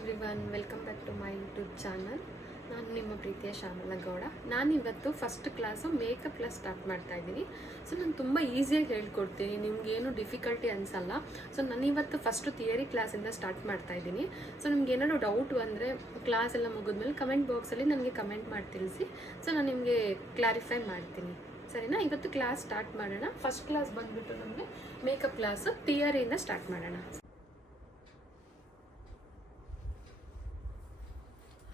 Everyone, welcome back to my YouTube channel. ನಾನು ನಿಮ್ಮ ಪ್ರೀತಿಯ ಶ್ಯಾಮಲ ಗೌಡ. ನಾನಿವತ್ತು first class makeup class start ಮಾಡ್ತಾ ಇದ್ದೀನಿ. ಸೊ ನಾನು ತುಂಬ ಈಸಿಯಾಗಿ ಹೇಳ್ಕೊಡ್ತೀನಿ, ನಿಮ್ಗೇನು ಡಿಫಿಕಲ್ಟಿ ಅನಿಸಲ್ಲ. ಸೊ ನಾನಿವತ್ತು ಫಸ್ಟು ಥಿಯರಿ ಕ್ಲಾಸಿಂದ ಸ್ಟಾರ್ಟ್ ಮಾಡ್ತಾ ಇದ್ದೀನಿ. ಸೊ ನಿಮ್ಗೆ ಏನಾದ್ರು ಡೌಟ್ ಬಂದರೆ ಕ್ಲಾಸ್ ಎಲ್ಲ ಮುಗಿದ್ಮೇಲೆ ಕಮೆಂಟ್ ಬಾಕ್ಸಲ್ಲಿ ನನಗೆ ಕಮೆಂಟ್ ಮಾಡಿ ತಿಳಿಸಿ. ಸೊ ನಾನು ನಿಮಗೆ ಕ್ಲಾರಿಫೈ ಮಾಡ್ತೀನಿ, ಸರಿನಾ? ಇವತ್ತು ಕ್ಲಾಸ್ ಸ್ಟಾರ್ಟ್ ಮಾಡೋಣ. ಫಸ್ಟ್ ಕ್ಲಾಸ್ ಬಂದುಬಿಟ್ಟು ನಮಗೆ ಮೇಕಪ್ ಕ್ಲಾಸು ಥಿಯರಿಯಿಂದ ಸ್ಟಾರ್ಟ್ ಮಾಡೋಣ.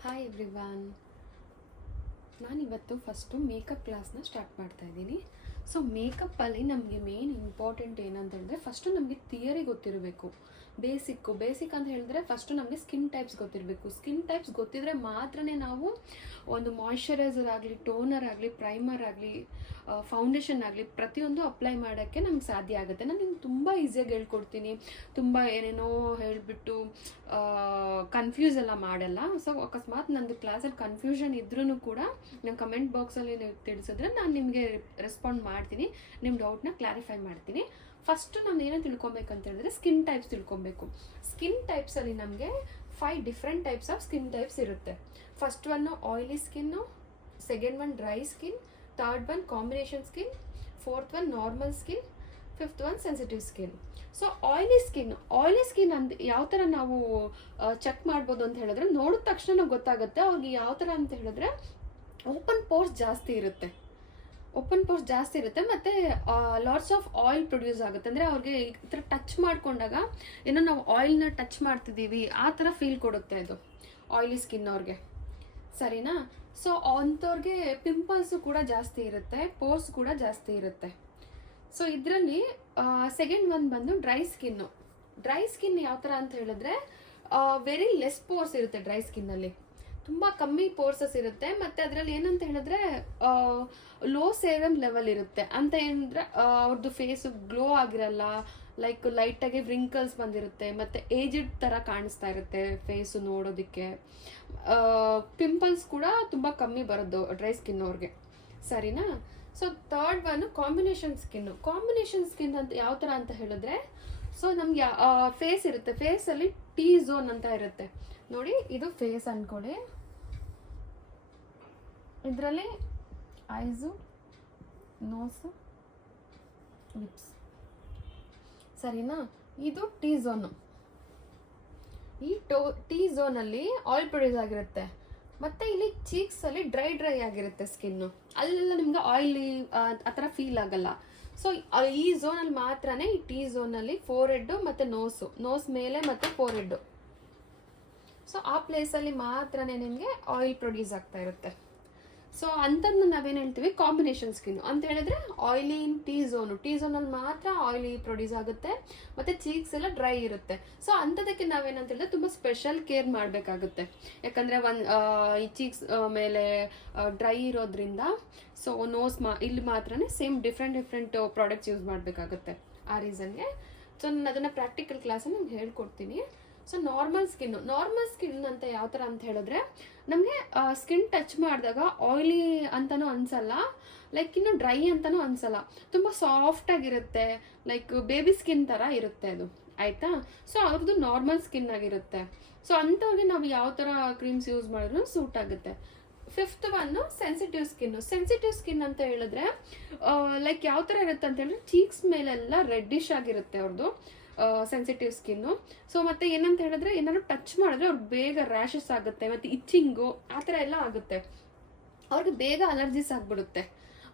ಹಾಯ್ ಎವ್ರಿವಾನ್, ನಾನಿವತ್ತು ಫಸ್ಟು ಮೇಕಪ್ ಕ್ಲಾಸ್ನ ಸ್ಟಾರ್ಟ್ ಮಾಡ್ತಾ ಇದ್ದೀನಿ. ಸೊ ಮೇಕಪ್ಪಲ್ಲಿ ನಮಗೆ ಮೇನ್ ಇಂಪಾರ್ಟೆಂಟ್ ಏನಂತ ಹೇಳಿದ್ರೆ, ಫಸ್ಟು ನಮಗೆ ಥಿಯರಿ ಗೊತ್ತಿರಬೇಕು. ಬೇಸಿಕ್ ಅಂತ ಹೇಳಿದ್ರೆ ಫಸ್ಟು ನಮಗೆ ಸ್ಕಿನ್ ಟೈಪ್ಸ್ ಗೊತ್ತಿರಬೇಕು. ಸ್ಕಿನ್ ಟೈಪ್ಸ್ ಗೊತ್ತಿದ್ರೆ ಮಾತ್ರನೇ ನಾವು ಒಂದು ಮಾಯ್ಶ್ಚರೈಸರ್ ಆಗಲಿ, ಟೋನರ್ ಆಗಲಿ, ಪ್ರೈಮರ್ ಆಗಲಿ, ಫೌಂಡೇಶನ್ ಆಗಲಿ ಪ್ರತಿಯೊಂದು ಅಪ್ಲೈ ಮಾಡೋಕ್ಕೆ ನಮ್ಗೆ ಸಾಧ್ಯ ಆಗುತ್ತೆ. ನಾನು ನಿಮ್ಗೆ ತುಂಬ ಈಸಿಯಾಗಿ ಹೇಳ್ಕೊಡ್ತೀನಿ, ತುಂಬ ಏನೇನೋ ಹೇಳಿಬಿಟ್ಟು ಕನ್ಫ್ಯೂಸ್ ಎಲ್ಲ ಮಾಡಲ್ಲ. ಸೊ ಅಕಸ್ಮಾತ್ ನಂದು ಕ್ಲಾಸಲ್ಲಿ ಕನ್ಫ್ಯೂಷನ್ ಇದ್ರೂ ಕೂಡ ನಾನು ಕಮೆಂಟ್ ಬಾಕ್ಸಲ್ಲಿ ನೀವು ತಿಳಿಸಿದ್ರೆ ನಾನು ನಿಮಗೆ ರೆಸ್ಪಾಂಡ್ ಮಾಡ್ತೀನಿ, ನಿಮ್ಮ ಡೌಟ್ನ ಕ್ಲಾರಿಫೈ ಮಾಡ್ತೀನಿ. ಫಸ್ಟು ನಾನು ಏನೋ ತಿಳ್ಕೊಬೇಕಂತ ಹೇಳಿದ್ರೆ ಸ್ಕಿನ್ ಟೈಪ್ಸ್ ತಿಳ್ಕೊಬೇಕು. ಸ್ಕಿನ್ ಟೈಪ್ಸಲ್ಲಿ ನಮಗೆ 5 different types of skin types ಇರುತ್ತೆ. First one oily skin, second one dry skin, third one combination skin, fourth one normal skin, fifth one sensitive skin. So oily skin ಅಂತ ಯಾವ ಥರ ನಾವು check ಮಾಡ್ಬೋದು ಅಂತ ಹೇಳಿದ್ರೆ, ನೋಡಿದ ತಕ್ಷಣ ನಾವು ಗೊತ್ತಾಗುತ್ತೆ ಅವ್ರಿಗೆ ಯಾವ ಥರ ಅಂತ ಹೇಳಿದ್ರೆ ಓಪನ್ ಪೋರ್ಸ್ ಜಾಸ್ತಿ ಇರುತ್ತೆ ಮತ್ತು ಲಾಟ್ಸ್ ಆಫ್ ಆಯಿಲ್ ಪ್ರೊಡ್ಯೂಸ್ ಆಗುತ್ತೆ. ಅಂದರೆ ಅವ್ರಿಗೆ ಈ ಥರ ಟಚ್ ಮಾಡ್ಕೊಂಡಾಗ ಏನೋ ನಾವು ಆಯಿಲ್ನ ಟಚ್ ಮಾಡ್ತಿದ್ದೀವಿ ಆ ಥರ ಫೀಲ್ ಕೊಡುತ್ತೆ ಅದು ಆಯಿಲಿ ಸ್ಕಿನ್ ಅವ್ರಿಗೆ, ಸರಿನಾ? ಸೊ ಅಂಥವ್ರಿಗೆ ಪಿಂಪಲ್ಸು ಕೂಡ ಜಾಸ್ತಿ ಇರುತ್ತೆ, ಪೋರ್ಸ್ ಕೂಡ ಜಾಸ್ತಿ ಇರುತ್ತೆ. ಸೊ ಇದರಲ್ಲಿ ಸೆಕೆಂಡ್ ಒನ್ ಬಂದು ಡ್ರೈ ಸ್ಕಿನ್ ಯಾವ ಥರ ಅಂತ ಹೇಳಿದ್ರೆ ವೆರಿ ಲೆಸ್ ಪೋರ್ಸ್ ಇರುತ್ತೆ. ಡ್ರೈ ಸ್ಕಿನ್ನಲ್ಲಿ ತುಂಬ ಕಮ್ಮಿ ಪೋರ್ಸಸ್ ಇರುತ್ತೆ, ಮತ್ತು ಅದರಲ್ಲಿ ಏನಂತ ಹೇಳಿದ್ರೆ ಲೋ ಸೇರಮ್ ಲೆವೆಲ್ ಇರುತ್ತೆ. ಅಂತ ಏನಂದ್ರೆ ಅವ್ರದ್ದು ಫೇಸು ಗ್ಲೋ ಆಗಿರಲ್ಲ, ಲೈಕ್ ಲೈಟಾಗಿ ವ್ರಿಂಕಲ್ಸ್ ಬಂದಿರುತ್ತೆ, ಮತ್ತು ಏಜ್ಡ್ ಥರ ಕಾಣಿಸ್ತಾ ಇರುತ್ತೆ ಫೇಸು ನೋಡೋದಕ್ಕೆ. ಪಿಂಪಲ್ಸ್ ಕೂಡ ತುಂಬ ಕಮ್ಮಿ ಬರೋದು ಡ್ರೈ ಸ್ಕಿನ್ ಅವ್ರಿಗೆ, ಸರಿನಾ? So third one combination skin ಅಂತ ಯಾವ ಥರ ಅಂತ ಹೇಳಿದ್ರೆ, ಸೊ ನಮ್ಗೆ ಫೇಸ್ ಇರುತ್ತೆ, ಫೇಸಲ್ಲಿ ಟಿ ಝೋನ್ ಅಂತ ಇರುತ್ತೆ ನೋಡಿ. ಇದು ಫೇಸ್ ಅನ್ಕೊಳ್ಳಿ, ಇದರಲ್ಲಿ ಐಸು, ನೋಸು, ಲಿಪ್ಸ್, ಸರಿನಾ? ಇದು ಟಿ ಝೋನು. ಈ ಟಿ ಝೋನಲ್ಲಿ ಆಯಿಲ್ ಪ್ರೊಡ್ಯೂಸ್ ಆಗಿರುತ್ತೆ, ಮತ್ತು ಇಲ್ಲಿ ಚೀಕ್ಸಲ್ಲಿ ಡ್ರೈ ಆಗಿರುತ್ತೆ ಸ್ಕಿನ್ನು. ಅಲ್ಲೆಲ್ಲ ನಿಮ್ಗೆ ಆಯಿಲಿ ಆ ಥರ ಫೀಲ್ ಆಗಲ್ಲ. ಸೊ ಈ ಝೋನಲ್ಲಿ ಮಾತ್ರನೇ, ಈ ಟಿ ಝೋನಲ್ಲಿ ಫೋರ್ ಹೆಡ್ಡು ಮತ್ತು ನೋಸ್ ಮೇಲೆ ಮತ್ತು ಫೋರ್ ಹೆಡ್ಡು, ಸೊ ಆ ಪ್ಲೇಸಲ್ಲಿ ಮಾತ್ರನೇ ನಿಮಗೆ ಆಯಿಲ್ ಪ್ರೊಡ್ಯೂಸ್ ಆಗ್ತಾ ಇರುತ್ತೆ. ಸೊ ಅಂಥದ್ದು ನಾವೇನು ಹೇಳ್ತೀವಿ ಕಾಂಬಿನೇಷನ್ ಸ್ಕಿನ್ ಅಂತ ಹೇಳಿದ್ರೆ, ಆಯಿಲಿ ಇನ್ ಟಿ ಝೋನಲ್ಲಿ ಮಾತ್ರ ಆಯಿಲಿ ಪ್ರೊಡ್ಯೂಸ್ ಆಗುತ್ತೆ, ಮತ್ತು ಚೀಕ್ಸ್ ಎಲ್ಲ ಡ್ರೈ ಇರುತ್ತೆ. ಸೊ ಅಂಥದಕ್ಕೆ ನಾವೇನಂತ ಹೇಳಿದ್ರೆ ತುಂಬ ಸ್ಪೆಷಲ್ ಕೇರ್ ಮಾಡಬೇಕಾಗುತ್ತೆ. ಯಾಕಂದರೆ ಈ ಚೀಕ್ಸ್ ಮೇಲೆ ಡ್ರೈ ಇರೋದ್ರಿಂದ ಸೊ ಇಲ್ಲಿ ಮಾತ್ರನೇ ಸೇಮ್ ಡಿಫ್ರೆಂಟ್ ಪ್ರಾಡಕ್ಟ್ಸ್ ಯೂಸ್ ಮಾಡಬೇಕಾಗುತ್ತೆ ಆ ರೀಸನ್ಗೆ. ಸೊ ನಾನು ಅದನ್ನು ಪ್ರಾಕ್ಟಿಕಲ್ ಕ್ಲಾಸಲ್ಲಿ ನಾನು ಹೇಳ್ಕೊಡ್ತೀನಿ. ಸೊ ನಾರ್ಮಲ್ ಸ್ಕಿನ್ ಅಂತ ಯಾವ ಥರ ಅಂತ ಹೇಳಿದ್ರೆ, ನಮಗೆ ಸ್ಕಿನ್ ಟಚ್ ಮಾಡಿದಾಗ ಆಯಿಲಿ ಅಂತಲೂ ಅನಿಸಲ್ಲ, ಲೈಕ್ ಇನ್ನು ಡ್ರೈ ಅಂತಲೂ ಅನಿಸಲ್ಲ, ತುಂಬ ಸಾಫ್ಟಾಗಿರುತ್ತೆ, ಲೈಕ್ ಬೇಬಿ ಸ್ಕಿನ್ ಥರ ಇರುತ್ತೆ ಅದು, ಆಯಿತಾ? ಸೊ ಅವ್ರದ್ದು ನಾರ್ಮಲ್ ಸ್ಕಿನ್ ಆಗಿರುತ್ತೆ. ಸೊ ಅಂಥವ್ರಿಗೆ ನಾವು ಯಾವ ಥರ ಕ್ರೀಮ್ಸ್ ಯೂಸ್ ಮಾಡಿದ್ರು ಸೂಟ್ ಆಗುತ್ತೆ. ಫಿಫ್ತ್ ಒನ್ನು ಸೆನ್ಸಿಟಿವ್ ಸ್ಕಿನ್ ಅಂತ ಹೇಳಿದ್ರೆ, ಲೈಕ್ ಯಾವ ಥರ ಇರುತ್ತೆ ಅಂತ ಹೇಳಿದ್ರೆ, ಚೀಕ್ಸ್ ಮೇಲೆಲ್ಲ ರೆಡ್ಡಿಶ್ ಆಗಿರುತ್ತೆ ಅವ್ರದ್ದು ಸೆನ್ಸಿಟಿವ್ ಸ್ಕಿನ್ನು. ಸೊ ಮತ್ತೆ ಏನಂತ ಹೇಳಿದ್ರೆ, ಏನಾದ್ರು ಟಚ್ ಮಾಡಿದ್ರೆ ಅವ್ರಿಗೆ ಬೇಗ ರ್ಯಾಷಸ್ ಆಗುತ್ತೆ, ಮತ್ತು ಇಚ್ಚಿಂಗು ಆ ಥರ ಎಲ್ಲ ಆಗುತ್ತೆ, ಅವ್ರಿಗೆ ಬೇಗ ಅಲರ್ಜೀಸ್ ಆಗಿಬಿಡುತ್ತೆ.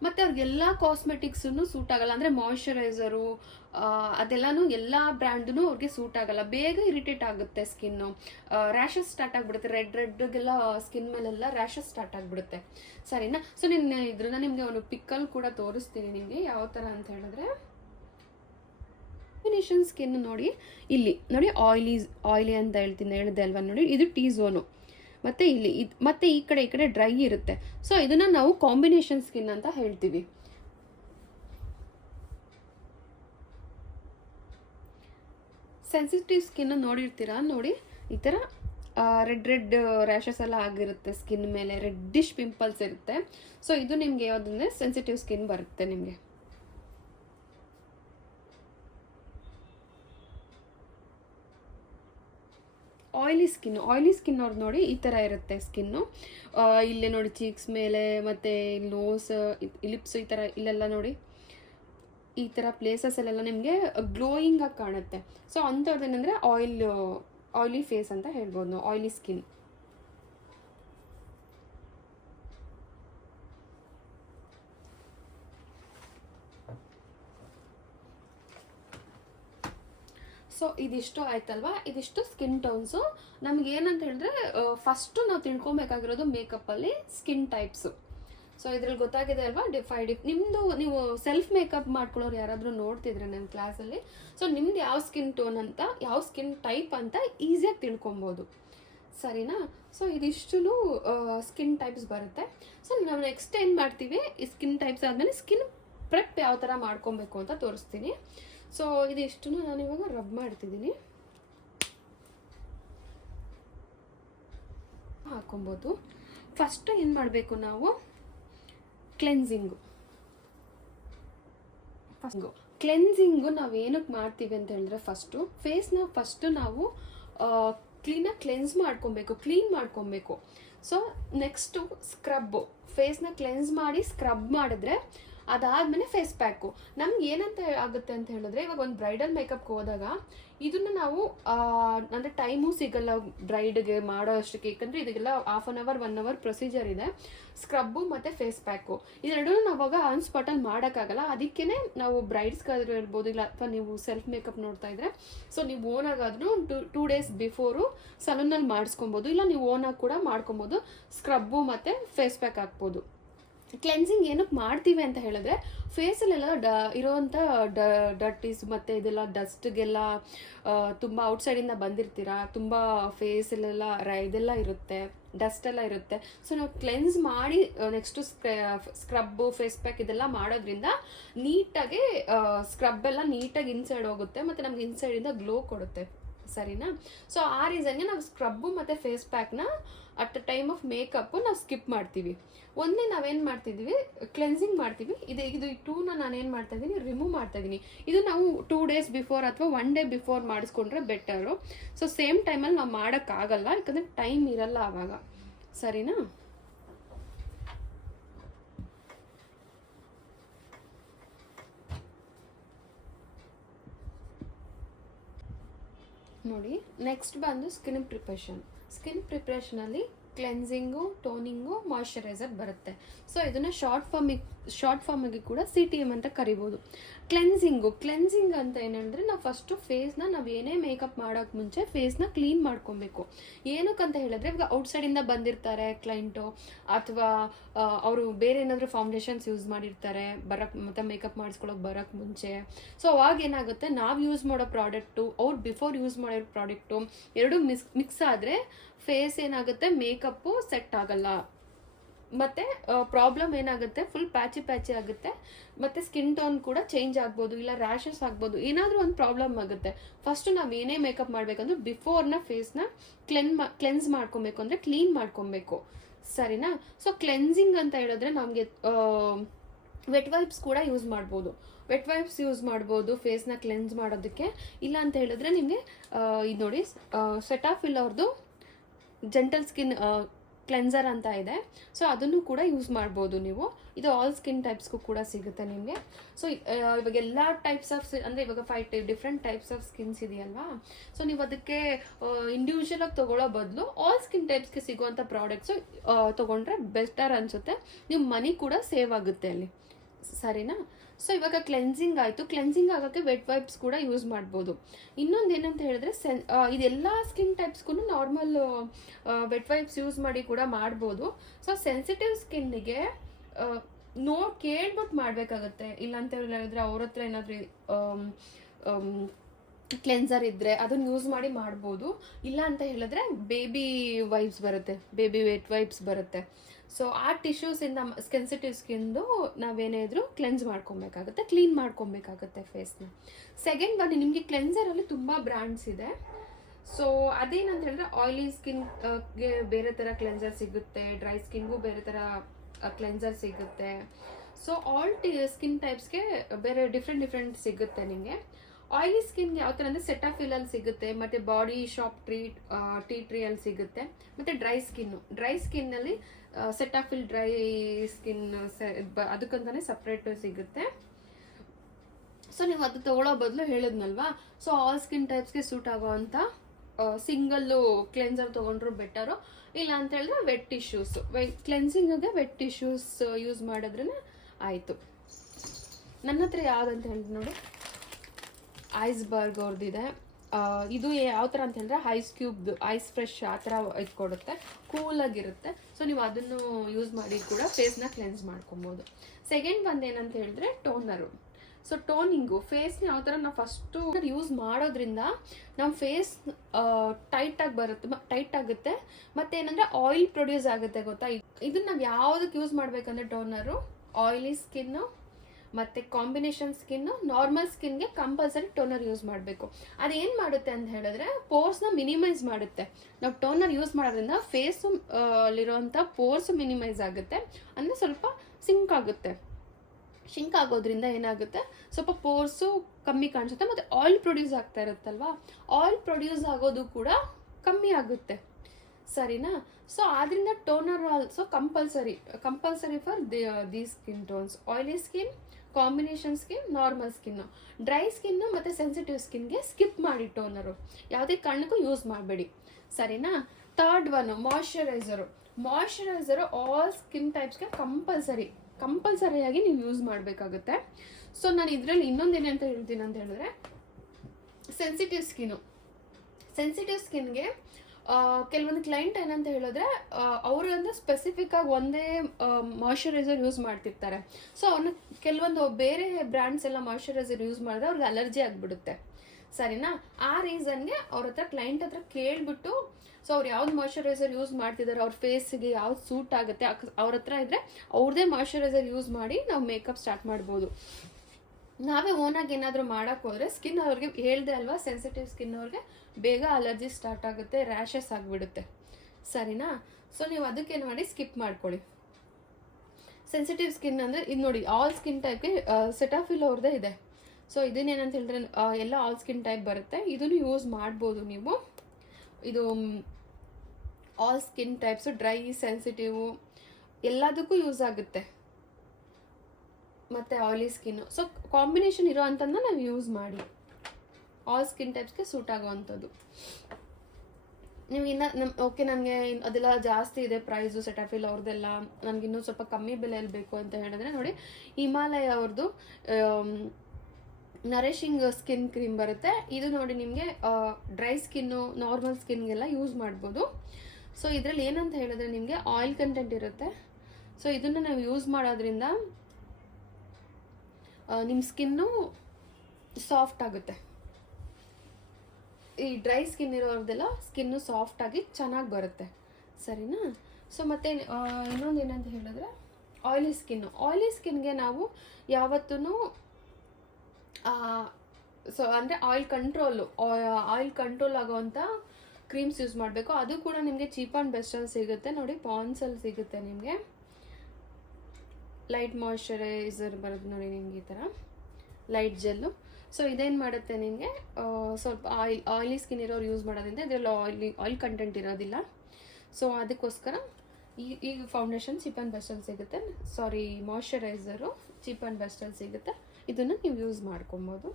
ಮತ್ತು ಅವ್ರಿಗೆಲ್ಲ ಕಾಸ್ಮೆಟಿಕ್ಸನ್ನು ಸೂಟ್ ಆಗಲ್ಲ, ಅಂದರೆ ಮಾಯ್ಶ್ಚರೈಸರು ಅದೆಲ್ಲನೂ ಎಲ್ಲ ಬ್ರ್ಯಾಂಡ್ನು ಅವ್ರಿಗೆ ಸೂಟ್ ಆಗಲ್ಲ, ಬೇಗ ಇರಿಟೇಟ್ ಆಗುತ್ತೆ ಸ್ಕಿನ್ನು, ರ್ಯಾಷಸ್ ಸ್ಟಾರ್ಟ್ ಆಗಿಬಿಡುತ್ತೆ, ರೆಡ್ಗೆಲ್ಲ ಸ್ಕಿನ್ ಮೇಲೆಲ್ಲ ರ್ಯಾಷಸ್ ಸ್ಟಾರ್ಟ್ ಆಗಿಬಿಡುತ್ತೆ, ಸರಿನಾ? ಸೊ ಇದ್ರನ್ನ ನಿಮಗೆ ಒಂದು ಪಿಕ್ಕಲ್ಲಿ ಕೂಡ ತೋರಿಸ್ತೀನಿ ನಿಮಗೆ ಯಾವ ಥರ ಅಂತ ಹೇಳಿದ್ರೆ. ಕಾಂಬಿನೇಷನ್ ಸ್ಕಿನ್ ನೋಡಿ, ಇಲ್ಲಿ ನೋಡಿ ಆಯಿಲಿ ಅಂತ ಹೇಳಿದೆ ಅಲ್ವಾ ನೋಡಿ, ಇದು ಟಿ ಝೋನು, ಮತ್ತು ಇಲ್ಲಿ ಮತ್ತೆ ಈ ಕಡೆ ಡ್ರೈ ಇರುತ್ತೆ. ಸೊ ಇದನ್ನ ನಾವು ಕಾಂಬಿನೇಷನ್ ಸ್ಕಿನ್ ಅಂತ ಹೇಳ್ತೀವಿ. ಸೆನ್ಸಿಟಿವ್ ಸ್ಕಿನ್ ನೋಡಿರ್ತೀರಾ ನೋಡಿ, ಈ ಥರ ರೆಡ್ ರ್ಯಾಷಸ್ ಎಲ್ಲ ಆಗಿರುತ್ತೆ ಸ್ಕಿನ್ ಮೇಲೆ, ರೆಡ್ಡಿಶ್ ಪಿಂಪಲ್ಸ್ ಇರುತ್ತೆ. ಸೊ ಇದು ನಿಮಗೆ ಯಾವುದಂದ್ರೆ ಸೆನ್ಸಿಟಿವ್ ಸ್ಕಿನ್ ಬರುತ್ತೆ ನಿಮಗೆ. ಆಯ್ಲಿ ಸ್ಕಿನ್ ಅವ್ರು ನೋಡಿ ಈ ಥರ ಇರುತ್ತೆ ಸ್ಕಿನ್ನು. ಇಲ್ಲೇ ನೋಡಿ ಚೀಕ್ಸ್ ಮೇಲೆ ಮತ್ತು ನೋಸ್, ಲಿಪ್ಸ್, ಈ ಥರ ಇಲ್ಲೆಲ್ಲ ನೋಡಿ ಈ ಥರ ಪ್ಲೇಸಸ್ಸಲ್ಲೆಲ್ಲ ನಿಮಗೆ ಗ್ಲೋಯಿಂಗಾಗಿ ಕಾಣುತ್ತೆ. ಸೊ ಅಂಥವ್ರದ್ದು ಏನಂದರೆ ಆಯ್ಲಿ ಫೇಸ್ ಅಂತ ಹೇಳ್ಬೋದು ನಾವು, ಆಯ್ಲಿ ಸ್ಕಿನ್. ಸೊ ಇದಿಷ್ಟು ಆಯ್ತಲ್ವಾ, ಇದಿಷ್ಟು ಸ್ಕಿನ್ ಟೋನ್ಸು. ನಮ್ಗೆ ಏನಂತ ಹೇಳಿದ್ರೆ ಫಸ್ಟು ನಾವು ತಿಳ್ಕೊಬೇಕಾಗಿರೋದು ಮೇಕಪ್ಪಲ್ಲಿ ಸ್ಕಿನ್ ಟೈಪ್ಸು. ಸೊ ಇದ್ರಲ್ಲಿ ಗೊತ್ತಾಗಿದೆ ಅಲ್ವಾ, ನಿಮ್ಮದು ನೀವು ಸೆಲ್ಫ್ ಮೇಕಪ್ ಮಾಡ್ಕೊಳ್ಳೋರು ಯಾರಾದರೂ ನೋಡ್ತಿದ್ರೆ ನನ್ನ ಕ್ಲಾಸಲ್ಲಿ, ಸೊ ನಿಮ್ದು ಯಾವ ಸ್ಕಿನ್ ಟೋನ್ ಅಂತ, ಯಾವ ಸ್ಕಿನ್ ಟೈಪ್ ಅಂತ ಈಸಿಯಾಗಿ ತಿಳ್ಕೊಬೋದು, ಸರಿನಾ? ಸೊ ಇದಿಷ್ಟು ಸ್ಕಿನ್ ಟೈಪ್ಸ್ ಬರುತ್ತೆ. ಸೊ ನಾವು ನೆಕ್ಸ್ಟ್ ಏನು ಮಾಡ್ತೀವಿ, ಈ ಸ್ಕಿನ್ ಟೈಪ್ಸ್ ಆದಮೇಲೆ ಸ್ಕಿನ್ ಪ್ರೆಪ್ ಯಾವ ಥರ ಮಾಡ್ಕೊಬೇಕು ಅಂತ ತೋರಿಸ್ತೀನಿ. ಸೊ ಇದಿಷ್ಟು ನಾನು ಇವಾಗ ರಬ್ ಮಾಡ್ತಿದ್ದೀನಿ. ಹಾಕೊಬೋದು. ಫಸ್ಟ್ ಏನು ಮಾಡಬೇಕು ನಾವು, ಕ್ಲೆನ್ಸಿಂಗು ನಾವು ಏನಕ್ಕೆ ಮಾಡ್ತೀವಿ ಅಂತ ಹೇಳಿದ್ರೆ, ಫೇಸ್ನ ನಾವು ಕ್ಲೀನಾಗಿ ಕ್ಲೀನ್ ಮಾಡ್ಕೊಬೇಕು. ಸೊ ನೆಕ್ಸ್ಟು ಸ್ಕ್ರಬ್ಬು, ಫೇಸ್ನ ಕ್ಲೆನ್ಸ್ ಮಾಡಿ ಸ್ಕ್ರಬ್ ಮಾಡಿದ್ರೆ ಅದಾದಮೇಲೆ ಫೇಸ್ ಪ್ಯಾಕು. ನಮ್ಗೆ ಏನಂತ ಆಗುತ್ತೆ ಅಂತ ಹೇಳಿದ್ರೆ, ಇವಾಗ ಒಂದು ಬ್ರೈಡಲ್ ಮೇಕಪ್ಗೆ ಹೋದಾಗ ಇದನ್ನು ನಾವು ಅಂದರೆ ಟೈಮು ಸಿಗಲ್ಲ ಬ್ರೈಡ್ಗೆ ಮಾಡೋ ಅಷ್ಟಕ್ಕೆ, ಯಾಕಂದರೆ ಇದಕ್ಕೆಲ್ಲ 1/2 hour 1 hour ಪ್ರೊಸೀಜರ್ ಇದೆ. ಸ್ಕ್ರಬ್ಬು ಮತ್ತು ಫೇಸ್ ಪ್ಯಾಕು ಇದೆರಡೂ ನಾವಾಗ ಆನ್ ಸ್ಪಾಟಲ್ಲಿ ಮಾಡೋಕ್ಕಾಗಲ್ಲ. ಅದಕ್ಕೇ ನಾವು ಬ್ರೈಡ್ಸ್ಗಾದ್ರೂ ಇರ್ಬೋದು, ಇಲ್ಲ ಅಥವಾ ನೀವು ಸೆಲ್ಫ್ ಮೇಕಪ್ ನೋಡ್ತಾ ಇದ್ರೆ, ಸೊ ನೀವು ಓನಾಗಾದ್ರೂ 2 days ಬಿಫೋರು ಸಲೂನಲ್ಲಿ ಮಾಡಿಸ್ಕೊಬೋದು, ಇಲ್ಲ ನೀವು ಓನಾಗಿ ಕೂಡ ಮಾಡ್ಕೊಬೋದು. ಸ್ಕ್ರಬ್ಬು ಮತ್ತು ಫೇಸ್ ಪ್ಯಾಕ್ ಹಾಕ್ಬೋದು. ಕ್ಲೆನ್ಸಿಂಗ್ ಏನಕ್ಕೆ ಮಾಡ್ತೀವಿ ಅಂತ ಹೇಳಿದ್ರೆ, ಫೇಸಲ್ಲೆಲ್ಲ ಇರೋವಂಥ ಡರ್ಟೀಸ್ ಮತ್ತು ಇದೆಲ್ಲ ಡಸ್ಟ್ಗೆಲ್ಲ ತುಂಬ ಔಟ್ಸೈಡಿಂದ ಬಂದಿರ್ತೀರ, ತುಂಬ ಫೇಸಲ್ಲೆಲ್ಲ ಇದೆಲ್ಲ ಇರುತ್ತೆ, ಡಸ್ಟ್ ಎಲ್ಲ ಇರುತ್ತೆ. ಸೊ ನಾವು ಕ್ಲೆನ್ಸ್ ಮಾಡಿ ನೆಕ್ಸ್ಟು ಸ್ಕ್ರಬ್ಬು ಫೇಸ್ ಪ್ಯಾಕ್ ಇದೆಲ್ಲ ಮಾಡೋದ್ರಿಂದ ನೀಟಾಗಿ ಸ್ಕ್ರಬ್ ಎಲ್ಲ ನೀಟಾಗಿ ಇನ್ಸೈಡ್ ಹೋಗುತ್ತೆ ಮತ್ತು ನಮ್ಗೆ ಇನ್ಸೈಡಿಂದ ಗ್ಲೋ ಕೊಡುತ್ತೆ, ಸರಿನಾ? ಸೊ ಆ ರೀಸನ್ಗೆ ನಾವು ಸ್ಕ್ರಬ್ಬು ಮತ್ತು ಫೇಸ್ ಪ್ಯಾಕ್ನ at the time of makeup ನಾವು ಸ್ಕಿಪ್ ಮಾಡ್ತೀವಿ. ಒಂದೇ ನಾವೇನು ಮಾಡ್ತಿದ್ದೀವಿ, ಕ್ಲೆನ್ಸಿಂಗ್ ಮಾಡ್ತೀವಿ. ಇದು 2ನ ನಾನೇನು ಮಾಡ್ತಾ ಇದ್ದೀನಿ, ರಿಮೂವ್ ಮಾಡ್ತಾ ಇದ್ದೀನಿ. ಇದು ನಾವು 2 days ಬಿಫೋರ್ ಅಥವಾ 1 day ಬಿಫೋರ್ ಮಾಡಿಸ್ಕೊಂಡ್ರೆ ಬೆಟರು. ಸೊ ಸೇಮ್ ಟೈಮಲ್ಲಿ ನಾವು ಮಾಡೋಕ್ಕಾಗಲ್ಲ, ಯಾಕಂದರೆ ಟೈಮ್ ಇರಲ್ಲ ಆವಾಗ, ಸರಿನಾ? ನೋಡಿ, ನೆಕ್ಸ್ಟ್ ಬಂದು ಸ್ಕಿನ್ ಪ್ರಿಪ್ರೇಷನಲ್ಲಿ ಕ್ಲೆನ್ಸಿಂಗು, ಟೋನಿಂಗು, ಮಾಯ್ಶ್ಚರೈಸರ್ ಬರುತ್ತೆ. ಸೊ ಇದನ್ನು ಶಾರ್ಟ್ ಫಾರ್ಮಿಗೆ ಕೂಡ CTM ಅಂತ ಕರಿಬೋದು. ಕ್ಲೆನ್ಸಿಂಗ್ ಅಂತ ಏನಂದರೆ, ನಾವು ಫಸ್ಟು ಫೇಸ್ನ ನಾವು ಏನೇ ಮೇಕಪ್ ಮಾಡೋಕ್ಕೆ ಮುಂಚೆ ಫೇಸ್ನ ಕ್ಲೀನ್ ಮಾಡ್ಕೊಬೇಕು. ಏನಕ್ಕಂತ ಹೇಳಿದ್ರೆ, ಇವಾಗ ಔಟ್ಸೈಡಿಂದ ಬಂದಿರ್ತಾರೆ ಕ್ಲೈಂಟು, ಅಥವಾ ಅವರು ಬೇರೆ ಏನಾದರೂ ಫೌಂಡೇಶನ್ಸ್ ಯೂಸ್ ಮಾಡಿರ್ತಾರೆ ಮತ್ತು ಮೇಕಪ್ ಮಾಡಿಸ್ಕೊಳ್ಳೋಕೆ ಬರೋಕ್ಕೆ ಮುಂಚೆ. ಸೊ ಅವಾಗ ಏನಾಗುತ್ತೆ, ನಾವು ಯೂಸ್ ಮಾಡೋ ಪ್ರಾಡಕ್ಟು ಅವ್ರು ಬಿಫೋರ್ ಯೂಸ್ ಮಾಡಿರೋ ಪ್ರಾಡಕ್ಟು ಎರಡೂ ಮಿಕ್ಸ್ ಆದರೆ ಫೇಸ್ ಏನಾಗುತ್ತೆ, ಮೇಕಪ್ಪು ಸೆಟ್ ಆಗಲ್ಲ, ಮತ್ತು ಪ್ರಾಬ್ಲಮ್ ಏನಾಗುತ್ತೆ, ಫುಲ್ ಪ್ಯಾಚಿ ಆಗುತ್ತೆ, ಮತ್ತು ಸ್ಕಿನ್ ಟೋನ್ ಕೂಡ ಚೇಂಜ್ ಆಗ್ಬೋದು, ಇಲ್ಲ ರ್ಯಾಷಸ್ ಆಗ್ಬೋದು, ಏನಾದರೂ ಒಂದು ಪ್ರಾಬ್ಲಮ್ ಆಗುತ್ತೆ. ಫಸ್ಟು ನಾವು ಏನೇ ಮೇಕಪ್ ಮಾಡಬೇಕಂದ್ರೆ ಬಿಫೋರ್ನ ಫೇಸ್ನ ಕ್ಲೆನ್ಸ್ ಮಾಡ್ಕೊಬೇಕು, ಅಂದರೆ ಕ್ಲೀನ್ ಮಾಡ್ಕೊಬೇಕು, ಸರಿನಾ? ಸೊ ಕ್ಲೆನ್ಸಿಂಗ್ ಅಂತ ಹೇಳಿದ್ರೆ ನಮಗೆ ವೆಟ್ ವೈಪ್ಸ್ ಕೂಡ ಯೂಸ್ ಮಾಡ್ಬೋದು ಫೇಸ್ನ ಕ್ಲೆನ್ಸ್ ಮಾಡೋದಕ್ಕೆ. ಇಲ್ಲ ಅಂತ ಹೇಳಿದ್ರೆ ನಿಮಗೆ ಇದು ನೋಡಿ, ಸೆಟಾಫಿಲ್ ಅವ್ರದ್ದು ಜೆಂಟಲ್ ಸ್ಕಿನ್ ಕ್ಲೆನ್ಸರ್ ಅಂತ ಇದೆ. ಸೊ ಅದನ್ನು ಕೂಡ ಯೂಸ್ ಮಾಡ್ಬೋದು ನೀವು. ಇದು ಆಲ್ ಸ್ಕಿನ್ ಟೈಪ್ಸ್ಗೂ ಕೂಡ ಸಿಗುತ್ತೆ ನಿಮಗೆ. ಸೊ ಇವಾಗ ಎಲ್ಲ ಟೈಪ್ಸ್ ಆಫ್, ಅಂದರೆ ಇವಾಗ 5 ಡಿಫ್ರೆಂಟ್ ಟೈಪ್ಸ್ ಆಫ್ ಸ್ಕಿನ್ಸ್ ಇದೆಯಲ್ವಾ. ಸೊ ನೀವು ಅದಕ್ಕೆ ಇಂಡಿವಿಜುವಲ್ ಆಗಿ ತೊಗೊಳ್ಳೋ ಬದಲು ಆಲ್ ಸ್ಕಿನ್ ಟೈಪ್ಸ್ಗೆ ಸಿಗುವಂಥ ಪ್ರಾಡಕ್ಟ್ಸು ತೊಗೊಂಡ್ರೆ ಬೆಟರ್ ಅನಿಸುತ್ತೆ. ನಿಮ್ಮ ಮನಿ ಕೂಡ ಸೇವ್ ಆಗುತ್ತೆ ಅಲ್ಲಿ, ಸರಿನಾ? ಸೊ ಇವಾಗ ಕ್ಲೆನ್ಸಿಂಗ್ ಆಯಿತು. ಕ್ಲೆನ್ಸಿಂಗ್ ಆಗೋಕ್ಕೆ ವೆಟ್ ವೈಪ್ಸ್ ಕೂಡ ಯೂಸ್ ಮಾಡ್ಬೋದು. ಇನ್ನೊಂದು ಏನಂತ ಹೇಳಿದ್ರೆ, ಇದೆಲ್ಲ ಸ್ಕಿನ್ ಟೈಪ್ಸ್ಗೂ ನಾರ್ಮಲ್ ವೆಟ್ ವೈಪ್ಸ್ ಯೂಸ್ ಮಾಡಿ ಕೂಡ ಮಾಡ್ಬೋದು. ಸೊ ಸೆನ್ಸಿಟಿವ್ ಸ್ಕಿನ್ನಿಗೆ ಕೇಳ್ಬಿಟ್ಟು ಮಾಡಬೇಕಾಗತ್ತೆ. ಇಲ್ಲಾಂತ ಹೇಳಿದ್ರೆ ಅವ್ರ ಹತ್ರ ಏನಾದರೂ ಕ್ಲೆನ್ಸರ್ ಇದ್ದರೆ ಅದನ್ನು ಯೂಸ್ ಮಾಡಿ ಮಾಡ್ಬೋದು. ಇಲ್ಲ ಅಂತ ಹೇಳಿದ್ರೆ ಬೇಬಿ ವೈಪ್ಸ್ ಬರುತ್ತೆ, ಬೇಬಿ ವೆಟ್ ವೈಪ್ಸ್ ಬರುತ್ತೆ. ಸೊ ಆ ಟಿಶ್ಯೂಸಿಂದ ಸೆನ್ಸಿಟಿವ್ ಸ್ಕಿನ್ದು ನಾವೇನೇ ಇದ್ರೂ ಕ್ಲೆನ್ಸ್ ಮಾಡ್ಕೊಬೇಕಾಗುತ್ತೆ, ಕ್ಲೀನ್ ಮಾಡ್ಕೊಬೇಕಾಗುತ್ತೆ ಫೇಸ್ನ. ಸೆಕೆಂಡ್ ಬಂದು ನಿಮಗೆ ಕ್ಲೆನ್ಸರಲ್ಲಿ ತುಂಬ ಬ್ರ್ಯಾಂಡ್ಸ್ ಇದೆ. ಸೊ ಅದೇನಂತ ಹೇಳಿದ್ರೆ, ಆಯಿಲಿ ಸ್ಕಿನ್ಗೆ ಬೇರೆ ಥರ ಕ್ಲೆನ್ಸರ್ ಸಿಗುತ್ತೆ, ಡ್ರೈ ಸ್ಕಿನ್ಗೂ ಬೇರೆ ಥರ ಕ್ಲೆನ್ಸರ್ ಸಿಗುತ್ತೆ. ಸೊ ಆಲ್ ಸ್ಕಿನ್ ಟೈಪ್ಸ್ಗೆ ಬೇರೆ ಡಿಫ್ರೆಂಟ್ ಸಿಗುತ್ತೆ ನಿಮಗೆ. ಆಯಿಲಿ ಸ್ಕಿನ್ಗೆ ಯಾವ ಥರ ಅಂದರೆ ಸೆಟಾಫಿಲಲ್ಲಿ ಸಿಗುತ್ತೆ, ಮತ್ತು ಬಾಡಿ ಶಾಪ್ ಟೀ ಟ್ರೀಯಲ್ಲಿ ಸಿಗುತ್ತೆ. ಮತ್ತು ಡ್ರೈ ಸ್ಕಿನ್ನಲ್ಲಿ ಸೆಟಾಫಿಲ್ ಡ್ರೈ ಸ್ಕಿನ್ ಅದಕ್ಕಂತಾನೆ ಸಪ್ರೇಟ್ ಸಿಗುತ್ತೆ. ಸೊ ನೀವು ಅದು ತೊಗೊಳ್ಳೋ ಬದಲು ಹೇಳಿದ್ನಲ್ವಾ, ಸೊ ಆಲ್ ಸ್ಕಿನ್ ಟೈಪ್ಸ್ಗೆ ಸೂಟ್ ಆಗೋವಂಥ ಸಿಂಗಲ್ಲು ಕ್ಲೆನ್ಸರ್ ತೊಗೊಂಡ್ರು ಬೆಟರು. ಇಲ್ಲ ಅಂತ ಹೇಳಿದ್ರೆ ವೆಟ್ ಟಿಶ್ಯೂಸ್, ಕ್ಲೆನ್ಸಿಂಗ್ಗೆ ವೆಟ್ ಟಿಶ್ಯೂಸ್ ಯೂಸ್ ಮಾಡಿದ್ರೇ ಆಯಿತು. ನನ್ನ ಹತ್ರ ಯಾವುದಂತ ಹೇಳಿದ್ರೆ ನೋಡಿ, ಐಸ್ಬರ್ಗ್ ಅವ್ರದ್ದಿದೆ. ಇದು ಯಾವ ಥರ ಅಂತ ಹೇಳಿದ್ರೆ ಐಸ್ ಕ್ಯೂಬ್ದು, ಐಸ್ ಫ್ರೆಶ್ ಆ ಥರ ಇದು ಕೊಡುತ್ತೆ, ಕೂಲಾಗಿರುತ್ತೆ. ಸೊ ನೀವು ಅದನ್ನು ಯೂಸ್ ಮಾಡಿ ಕೂಡ ಫೇಸ್ನ ಕ್ಲೆನ್ಸ್ ಮಾಡ್ಕೊಬೋದು. ಸೆಕೆಂಡ್ ಒಂದು ಏನಂತ ಹೇಳಿದ್ರೆ ಟೋನರು. ಸೊ ಟೋನಿಂಗು ಫೇಸ್ನ ಯಾವ ಥರ ನಾವು ಫಸ್ಟು ಯೂಸ್ ಮಾಡೋದ್ರಿಂದ ನಮ್ಮ ಫೇಸ್ ಟೈಟ್ ಆಗುತ್ತೆ. ಮತ್ತು ಏನಂದರೆ ಆಯಿಲ್ ಪ್ರೊಡ್ಯೂಸ್ ಆಗುತ್ತೆ ಗೊತ್ತಾ. ಇದನ್ನ ನಾವು ಯಾವುದಕ್ಕೆ ಯೂಸ್ ಮಾಡಬೇಕಂದ್ರೆ ಟೋನರು ಆಯಿಲಿ ಸ್ಕಿನ್ನು ಮತ್ತು ಕಾಂಬಿನೇಷನ್ ಸ್ಕಿನ್ನು, ನಾರ್ಮಲ್ ಸ್ಕಿನ್ಗೆ ಕಂಪಲ್ಸರಿ ಟೋನರ್ ಯೂಸ್ ಮಾಡಬೇಕು. ಅದೇನು ಮಾಡುತ್ತೆ ಅಂತ ಹೇಳಿದ್ರೆ ಪೋರ್ಸ್ನ ಮಿನಿಮೈಸ್ ಮಾಡುತ್ತೆ. ನಾವು ಟೋನರ್ ಯೂಸ್ ಮಾಡೋದ್ರಿಂದ ಫೇಸು ಅಲ್ಲಿರೋಂಥ ಪೋರ್ಸ್ ಮಿನಿಮೈಸ್ ಆಗುತ್ತೆ, ಅಂದರೆ ಸ್ವಲ್ಪ ಶಿಂಕ್ ಆಗೋದ್ರಿಂದ ಏನಾಗುತ್ತೆ, ಸ್ವಲ್ಪ ಪೋರ್ಸು ಕಮ್ಮಿ ಕಾಣಿಸುತ್ತೆ. ಮತ್ತು ಆಯಿಲ್ ಪ್ರೊಡ್ಯೂಸ್ ಆಗ್ತಾ ಇರುತ್ತಲ್ವಾ, ಆಯಿಲ್ ಪ್ರೊಡ್ಯೂಸ್ ಆಗೋದು ಕೂಡ ಕಮ್ಮಿ ಆಗುತ್ತೆ, ಸರಿನಾ. ಸೊ ಆದ್ರಿಂದ toner also compulsory for the skin tones. Oily skin, combination skin, normal skin. Dry skin ಮತ್ತು ಸೆನ್ಸಿಟಿವ್ ಸ್ಕಿನ್ಗೆ ಸ್ಕಿಪ್ ಮಾಡಿ ಟೋನರು, ಯಾವುದೇ ಕಾರಣಕ್ಕೂ ಯೂಸ್ ಮಾಡಬೇಡಿ, ಸರಿನಾ. Third one moisturiser all skin ಟೈಪ್ಸ್ಗೆ ಕಂಪಲ್ಸರಿಯಾಗಿ ನೀವು ಯೂಸ್ ಮಾಡಬೇಕಾಗುತ್ತೆ. ಸೊ ನಾನು ಇದರಲ್ಲಿ ಇನ್ನೊಂದೇನೆ ಅಂತ ಹೇಳ್ತೀನಿ ಅಂತ ಹೇಳಿದ್ರೆ ಸೆನ್ಸಿಟಿವ್ ಸ್ಕಿನ್ಗೆ ಕೆಲವೊಂದು ಕ್ಲೈಂಟ್ ಏನಂತ ಹೇಳಿದ್ರೆ ಅವರು ಅಂದರೆ ಸ್ಪೆಸಿಫಿಕ್ ಆಗಿ ಒಂದೇ ಮಾಯ್ಶ್ಚರೈಸರ್ ಯೂಸ್ ಮಾಡ್ತಿರ್ತಾರೆ. ಸೊ ಅವ್ರನ್ನ ಕೆಲವೊಂದು ಬೇರೆ ಬ್ರ್ಯಾಂಡ್ಸ್ ಎಲ್ಲ ಮಾಯ್ಶ್ಚರೈಸರ್ ಯೂಸ್ ಮಾಡಿದ್ರೆ ಅವ್ರಿಗೆ ಅಲರ್ಜಿ ಆಗಿಬಿಡುತ್ತೆ, ಸರಿನಾ. ಆ ರೀಸನ್ಗೆ ಅವ್ರ ಹತ್ರ ಕ್ಲೈಂಟ್ ಹತ್ರ ಕೇಳಿಬಿಟ್ಟು, ಸೊ ಅವ್ರು ಯಾವ್ದು ಮಾಯ್ಶ್ಚರೈಸರ್ ಯೂಸ್ ಮಾಡ್ತಿದ್ದಾರೆ, ಅವ್ರ ಫೇಸ್ಗೆ ಯಾವ್ದು ಸೂಟ್ ಆಗುತ್ತೆ, ಅವ್ರ ಹತ್ರ ಇದ್ದರೆ ಅವ್ರದ್ದೇ ಮಾಯ್ಶ್ಚರೈಸರ್ ಯೂಸ್ ಮಾಡಿ ನಾವು ಮೇಕಪ್ ಸ್ಟಾರ್ಟ್ ಮಾಡ್ಬೋದು. ನಾವೇ ಓನಾಗಿ ಏನಾದರೂ ಮಾಡೋಕ್ಕೆ ಹೋದರೆ ಸ್ಕಿನ್ ಅವ್ರಿಗೆ ಹೇಳ್ದೆ ಅಲ್ವಾ, ಸೆನ್ಸಿಟಿವ್ ಸ್ಕಿನ್ ಅವ್ರಿಗೆ ಬೇಗ ಅಲರ್ಜಿ ಸ್ಟಾರ್ಟ್ ಆಗುತ್ತೆ, ರ್ಯಾಷಸ್ ಆಗಿಬಿಡುತ್ತೆ, ಸರಿನಾ. ಸೊ ನೀವು ಅದಕ್ಕೇನು ಮಾಡಿ ಸ್ಕಿಪ್ ಮಾಡ್ಕೊಳ್ಳಿ. ಸೆನ್ಸಿಟಿವ್ ಸ್ಕಿನ್ ಅಂದರೆ ಇದು ನೋಡಿ, ಆಲ್ ಸ್ಕಿನ್ ಟೈಪ್ಗೆ ಸೆಟಾಫಿಲ್ ಅವ್ರದ್ದೇ ಇದೆ. ಸೊ ಇದನ್ನೇನಂತ ಹೇಳಿದ್ರೆ ಎಲ್ಲ ಆಲ್ ಸ್ಕಿನ್ ಟೈಪ್ ಬರುತ್ತೆ, ಇದನ್ನು ಯೂಸ್ ಮಾಡ್ಬೋದು ನೀವು. ಇದು all skin types, dry, sensitive ಎಲ್ಲದಕ್ಕೂ ಯೂಸ್ ಆಗುತ್ತೆ, ಮತ್ತು ಆಯಿಲಿ ಸ್ಕಿನ್ನು. ಸೊ ಕಾಂಬಿನೇಷನ್ ಇರೋ ಅಂಥದ್ದನ್ನ ನಾವು ಯೂಸ್ ಮಾಡಿ, ಆಲ್ ಸ್ಕಿನ್ ಟೈಪ್ಸ್ಗೆ ಸೂಟ್ ಆಗೋವಂಥದ್ದು. ನೀವು ಓಕೆ ನನಗೆ ಅದೆಲ್ಲ ಜಾಸ್ತಿ ಇದೆ ಪ್ರೈಸು ಸೆಟಾಫಿಲ್ ಅವ್ರದ್ದೆಲ್ಲ, ನನಗೆ ಇನ್ನೂ ಸ್ವಲ್ಪ ಕಮ್ಮಿ ಬೆಲೆಯಲ್ಲಿ ಬೇಕು ಅಂತ ಹೇಳಿದ್ರೆ ನೋಡಿ, ಹಿಮಾಲಯ ಅವ್ರದ್ದು ನರಿಶಿಂಗ್ ಸ್ಕಿನ್ ಕ್ರೀಮ್ ಬರುತ್ತೆ. ಇದು ನೋಡಿ ನಿಮಗೆ ಡ್ರೈ ಸ್ಕಿನ್ನು, ನಾರ್ಮಲ್ ಸ್ಕಿನ್ಗೆಲ್ಲ ಯೂಸ್ ಮಾಡ್ಬೋದು. ಸೊ ಇದರಲ್ಲಿ ಏನಂತ ಹೇಳಿದ್ರೆ ನಿಮಗೆ ಆಯಿಲ್ ಕಂಟೆಂಟ್ ಇರುತ್ತೆ. ಸೊ ಇದನ್ನು ನಾವು ಯೂಸ್ ಮಾಡೋದ್ರಿಂದ ನಿಮ್ಮ ಸ್ಕಿನ್ನು ಸಾಫ್ಟ್ ಆಗುತ್ತೆ. ಈ ಡ್ರೈ ಸ್ಕಿನ್ ಇರೋರ್ದೆಲ್ಲ ಸ್ಕಿನ್ನು ಸಾಫ್ಟಾಗಿ ಚೆನ್ನಾಗಿ ಬರುತ್ತೆ, ಸರಿನಾ. ಸೊ ಮತ್ತು ಇನ್ನೊಂದು ಏನಂತ ಹೇಳಿದ್ರೆ ಆಯಿಲಿ ಸ್ಕಿನ್ಗೆ ನಾವು ಯಾವತ್ತೂ ಸೊ ಅಂದರೆ ಆಯಿಲ್ ಕಂಟ್ರೋಲ್ ಆಗೋವಂಥ ಕ್ರೀಮ್ಸ್ ಯೂಸ್ ಮಾಡಬೇಕು. ಅದು ಕೂಡ ನಿಮಗೆ ಚೀಪ್ ಆ್ಯಂಡ್ ಬೆಸ್ಟಲ್ಲಿ ಸಿಗುತ್ತೆ ನೋಡಿ, ಪಾನ್ಸಲ್ಲಿ ಸಿಗುತ್ತೆ ನಿಮಗೆ. ಲೈಟ್ ಮಾಯ್ಶ್ಚರೈಸರ್ ಬರುತ್ತೆ ನೋಡಿ ನಿಮ್ಗೆ, ಈ ಥರ ಲೈಟ್ ಜೆಲ್ಲು. ಸೊ ಇದೇನು ಮಾಡುತ್ತೆ ನಿಮಗೆ, ಸ್ವಲ್ಪ ಆಯಿಲಿ ಸ್ಕಿನ್ ಇರೋರು ಯೂಸ್ ಮಾಡೋದ್ರಿಂದ ಇದರಲ್ಲಿ ಆಯಿಲ್ ಕಂಟೆಂಟ್ ಇರೋದಿಲ್ಲ. ಸೊ ಅದಕ್ಕೋಸ್ಕರ ಈ ಫೌಂಡೇಶನ್ ಚೀಪ್ ಆ್ಯಂಡ್ ಬೆಸ್ಟಲ್ಲಿ ಸಿಗುತ್ತೆ, ಮಾಯ್ಶ್ಚರೈಸರು ಚೀಪ್ ಆ್ಯಂಡ್ ಬೆಸ್ಟಲ್ಲಿ ಸಿಗುತ್ತೆ. ಇದನ್ನು ನೀವು ಯೂಸ್ ಮಾಡ್ಕೊಬೋದು.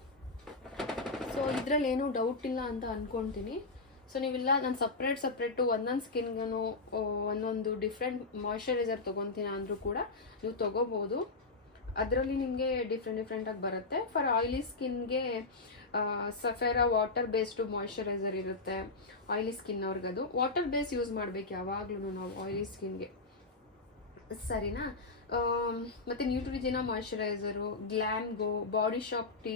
ಸೊ ಇದರಲ್ಲಿ ಏನೂ ಡೌಟ್ ಇಲ್ಲ ಅಂತ ಅಂದ್ಕೊತೀನಿ. ಸೊ ನೀವಿಲ್ಲ ನಾನು ಸಪ್ರೇಟು ಒಂದೊಂದು ಸ್ಕಿನ್ಗೂ ಒಂದೊಂದು ಡಿಫ್ರೆಂಟ್ ಮಾಯ್ಶ್ಚರೈಸರ್ ತೊಗೊತೀನಿ ಅಂದರೂ ಕೂಡ ನೀವು ತೊಗೋಬೋದು. ಅದರಲ್ಲಿ ನಿಮಗೆ ಡಿಫ್ರೆಂಟಾಗಿ ಬರುತ್ತೆ. ಫಾರ್ ಆಯಿಲಿ ಸ್ಕಿನ್ಗೆ ಸಫೆರಾ ವಾಟರ್ ಬೇಸ್ಡು ಮಾಯ್ಶ್ಚರೈಸರ್ ಇರುತ್ತೆ. ಆಯಿಲಿ ಸ್ಕಿನ್ ಅವ್ರಿಗದು ವಾಟರ್ ಬೇಸ್ ಯೂಸ್ ಮಾಡಬೇಕು ಯಾವಾಗಲೂ ನಾವು ಆಯಿಲಿ ಸ್ಕಿನ್ಗೆ, ಸರಿನಾ. ಮತ್ತು Neutrogena moisturiser, Glamglow, body shop tea